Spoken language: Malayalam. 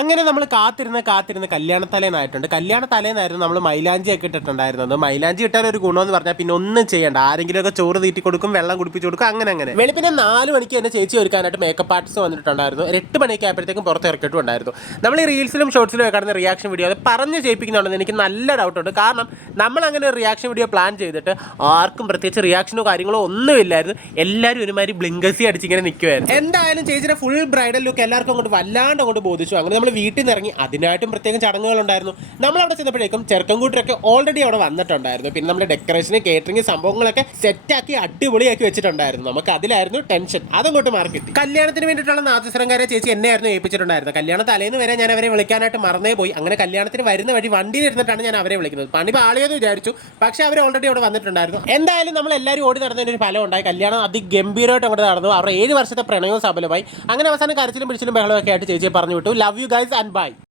അങ്ങനെ നമ്മൾ കാത്തിരുന്ന് കല്യാണ തലേന്നായിട്ടുണ്ട്. കല്യാണ തലേന്നായിരുന്നു നമ്മൾ മൈലാഞ്ചിയൊക്കെ ഇട്ടിട്ടുണ്ടായിരുന്നത്. മൈലാഞ്ചി ഇട്ടാൽ ഒരു ഗുണമെന്ന് പറഞ്ഞാൽ പിന്നെ ഒന്നും ചെയ്യണ്ട, ആരെങ്കിലുമൊക്കെ ചോറ് തീറ്റി കൊടുക്കും, വെള്ളം കുടിപ്പിച്ച് കൊടുക്കും, അങ്ങനെ വെളുപ്പിനെ 4 മണിക്ക് തന്നെ ചേച്ചി ഒരുക്കാനായിട്ട് മേക്കപ്പ് ആർട്ടിസ്റ്റ് വന്നിട്ടുണ്ടായിരുന്നു. 8 മണിയൊക്കെ ആയപ്പോഴത്തേക്കും പുറത്ത് ഇറക്കിയിട്ടുണ്ടായിരുന്നു. നമ്മൾ ഈ റീൽസിലും ഷോർട്സിലും കാണുന്ന റിയാക്ഷൻ വീഡിയോ അത് പറഞ്ഞ് ചെയ്യിപ്പിക്കുന്നുണ്ടെന്ന് എനിക്ക് നല്ല ഡൗട്ടുണ്ട്. കാരണം നമ്മൾ അങ്ങനെ ഒരു റിയാക്ഷൻ വീഡിയോ പ്ലാൻ ചെയ്തിട്ട് ആർക്കും പ്രത്യേകിച്ച് റിയാക്ഷനോ കാര്യങ്ങളോ ഒന്നുമില്ലായിരുന്നു. എല്ലാവരും ഒരുമാതിരി ബ്ലിങ്കസി അടിച്ചിങ്ങനെ നിൽക്കുമായിരുന്നു. എന്തായാലും ചേച്ചിയുടെ ഫുൾ ബ്രൈഡൽ ലുക്ക് എല്ലാവർക്കും അങ്ങോട്ട് വല്ലാണ്ട് അങ്ങോട്ട് ബോധിച്ചു. അങ്ങനെ നമ്മൾ വീട്ടിൽ നിന്ന് ഇറങ്ങി. അതിനായിട്ടും പ്രത്യേകം ചടങ്ങുകളുണ്ടായിരുന്നു. നമ്മളവിടെ ചെന്നപ്പോഴേക്കും ചെറുക്കൻകൂട്ടരൊക്കെ ഓൾറെഡി അവിടെ വന്നിട്ടുണ്ടായിരുന്നു. പിന്നെ നമ്മുടെ ഡെക്കറേഷന് കേറ്ററിംഗ് സംഭവങ്ങളൊക്കെ സെറ്റാക്കി അടിപൊളിയാക്കി വെച്ചിട്ടുണ്ടായിരുന്നു. നമുക്ക് അതിലായിരുന്നു ടെൻഷൻ, അതങ്ങോട്ട് മാറി കിട്ടി. കല്യാണത്തിന് വേണ്ടിയിട്ടുള്ള നാദസ്വരംകാരെ ചേച്ചി എന്നെയായിരുന്നു ഏൽപ്പിച്ചിട്ടുണ്ടായിരുന്നത്. കല്യാണ തലേന്ന് വരെ ഞാൻ അവരെ വിളിക്കാനായിട്ട് മറന്നേ പോയി. അങ്ങനെ കല്യാണത്തിന് വരുന്ന വഴി വണ്ടിയിൽ ഇരുന്നിട്ടാണ് ഞാൻ അവരെ വിളിക്കുന്നത്. പണി പാളിയെന്ന് വിചാരിച്ചു, പക്ഷേ അവർ ഓൾറെഡി അവിടെ വന്നിട്ടുണ്ടായിരുന്നു. എന്തായാലും നമ്മൾ എല്ലാവരും ഓടി നടന്നതിന് ഒരു ഫലം ഉണ്ടായി. കല്യാണം അതിഗംഭീരമായിട്ട് അങ്ങോട്ട് നടന്നു. അവരുടെ 7 വർഷത്തെ പ്രണയവും സഫലമായി. അങ്ങനെ അവസാനം കരച്ചിലും പിടിച്ചിലും ബഹളമൊക്കെ ആയിട്ട് ചേച്ചിയെ പറഞ്ഞു വിട്ടു. Love you guys and by.